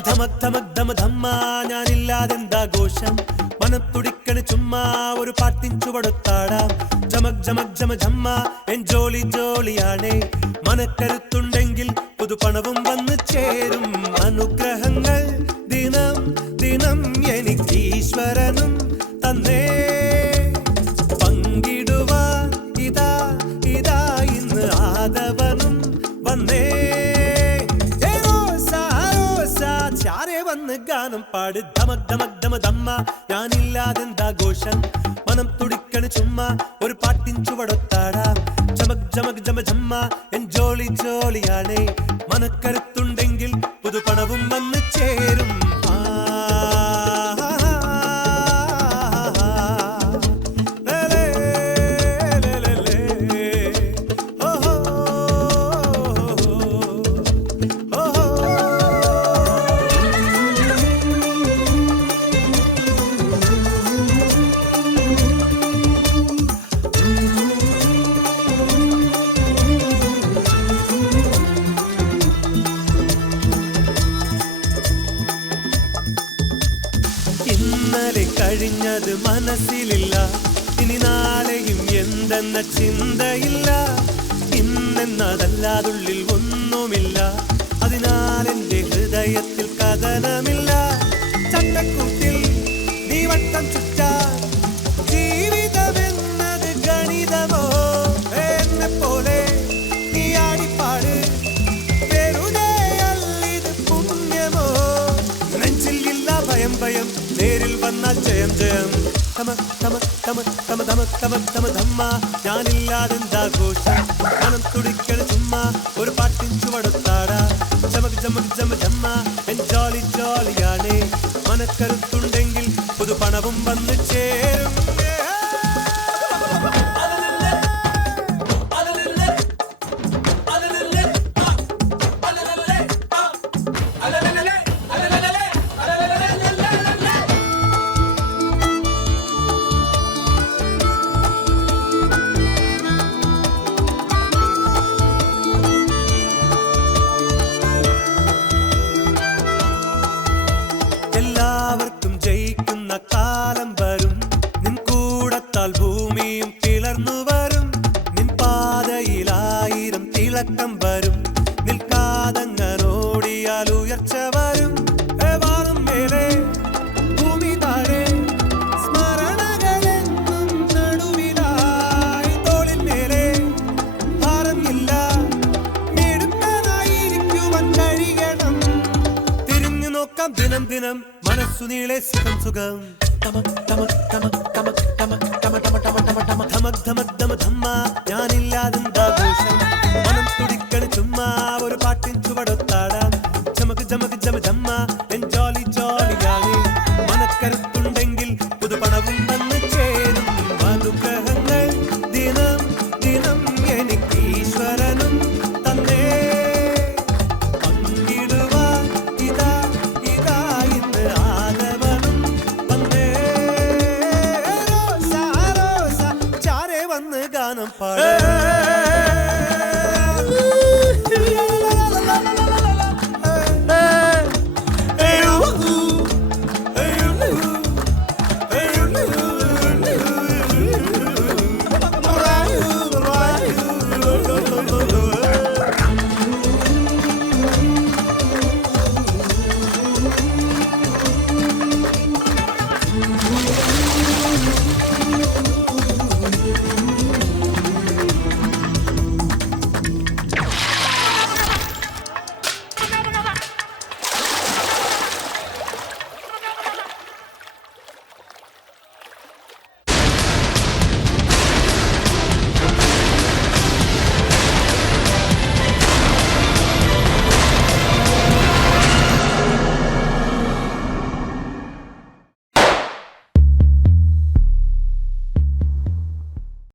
ധമക് ധമക് ധമ ധമ്മ ഞാനില്ലാതെന്താഘോഷം മനത്തുടിക്കണ് ചുമ്മാ ഒരു പാട്ടിൻ ചുവടുത്താടാം ജമക് ജമക് ജമ ജമ്മ എൻ ജോളി ജോളിയാണേ മനക്കരുത്തുണ്ടെങ്കിൽ പുതുപണവും വന്നു ചേരും അനുഗ്രഹങ്ങൾ ദിനം ദിനം എനിക്ക് ഈശ്വരനും തന്നേ പങ്കിടുവാൻ ഇതാ ഇതാ ഇന്ന് ആദവനും വന്നേ ചാരെ വന്ന് ഗാനം പാട് ധമക് ധമക് ധമ ധമ്മ ഞാനില്ലാതെന്താഘോഷം മനം തുടിക്കണ് ചുമ്മാ ഒരു പാട്ടിൻ ചുവടൊത്താടാം ജമക് ജമക് ജമ ജമ്മ എൻ ജോളി ജോളിയാണേ മനക്കരുത്തുണ്ടെങ്കിൽ പുതുപണവും വന്ന് ചേരും ഇന്നലെ കഴിഞ്ഞത് മനസ്സിലില്ല ഇനി നാളെയും എന്തെന്ന ചിന്തയില്ല ഇന്നെന്നതല്ലാതുള്ളിൽ ഒന്നുമില്ല അതിനാൽ എന്റെ ഹൃദയത്തിൽ കഥനമില്ല ചട്ടക്കൂട്ടിൽ നീ വട്ടം ചുറ്റാൻ ജീവിതമെന്നത് ഗണിതമോ എന്നെ പോലെ നീ ആടിപ്പാട് വെറുതെ അല്ലിത് പുണ്യമോ നെഞ്ചിൽ ഇല്ല ഭയം ഭയം നേരിൽ വന്നാൽ ജയം ജയം തമ തമ തമ തമ തമ തമ തമ ധമ്മ ഞാനില്ലാതെന്താഘോഷം മനം തുടിക്കണ് ചുമ്മാ ഒരു പാട്ടിൻ ചുവടൊത്താടാ ജമക് ജമക് ജമ ജമ്മ എൻ ജോളി ജോളിയാണേ മനക്കരുത്തുണ്ടെങ്കിൽ പുതുപണവും വന്നു ചേരും എല്ലാവർക്കും ജയിക്കുന്ന കാലം വരും നിൻ കൂടത്താൽ ഭൂമിയും പിളർന്നു വരും നിൻ പാതയിലായിരം തിളക്കം വരും നിൽക്കാതങ്ങനോടിയാൽ ഉയർച്ച വരും വാനം മേലെ ഭൂമി താഴെ സ്മരണകളെന്നും നടുവിലായി തോളിൻ മേലെ ഭാരം ഇല്ല മിടുക്കനായിരിക്കുവാൻ കഴിയണം തിരിഞ്ഞു നോക്കാം ദിനം ദിനം മനസ്സു നീളെ സുഖം സുഖം തമക് തമക് തമക് തമക് തമക് തമ തമ തമ തമ തമ ധമക് ധമക് ധമ ധമ്മ ഞാനില്ലാതെന്താഘോഷം മനം തുടിക്കണ് ചുമ്മാ ഒരു പാട്ടിൻ ചുവടൊത്താടാം ജമക് ജമക് ജമ ജമ്മ എൻ ജോളി ജോളിയാണേ മനക്കരുത്തുണ്ടെങ്കിൽ